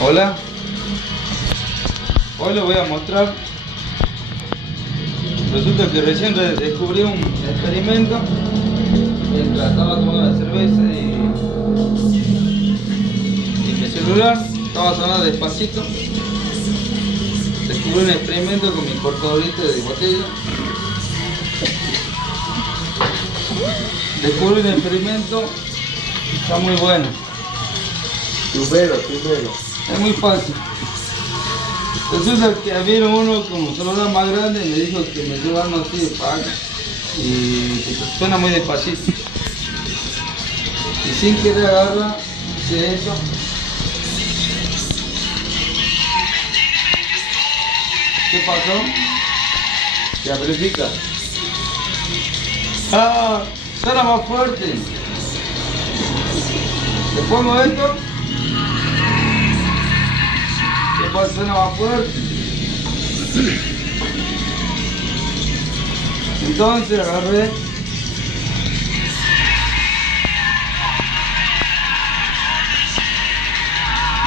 Hola, hoy les voy a mostrar. Resulta que recién descubrí un experimento mientras estaba tomando una cerveza y mi celular estaba sonando despacito. Descubrí un experimento con mi cortadorito de botella. Descubrí un experimento, está muy bueno. Primero. Es muy fácil. Resulta que había uno con un celular más grande y me dijo que me celular no sirve para acá y que suena muy despacito. Y sin querer agarra, hice eso. ¿Qué pasó? Se amplifica. ¡Ah! Suena más fuerte. Le pongo esto. ¿Qué pasa? Suena más fuerte. Entonces agarré.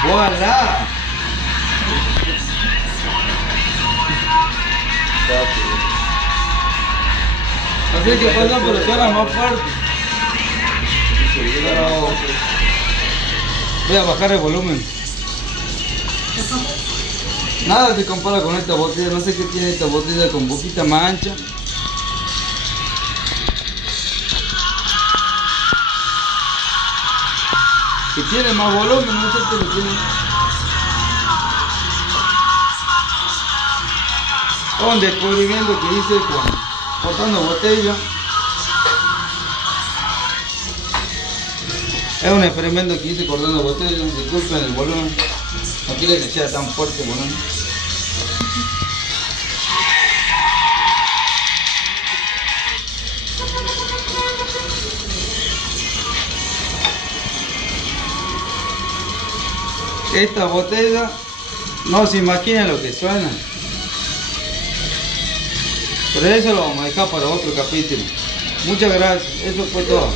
¡Voilá! No sé qué pasa, pero suena más fuerte. Pero voy a bajar el volumen. Nada se compara con esta botella, no sé qué tiene esta botella con boquita más ancha. Que tiene más volumen, no sé qué lo tiene. Un descubrimiento que hice cortando botella. Es un experimento que hice cortando botella, disculpen el volumen. No quiere que sea tan fuerte el volumen. Esta botella no se imaginan lo que suena. Pero eso lo vamos a dejar para otro capítulo. Muchas gracias, eso fue todo.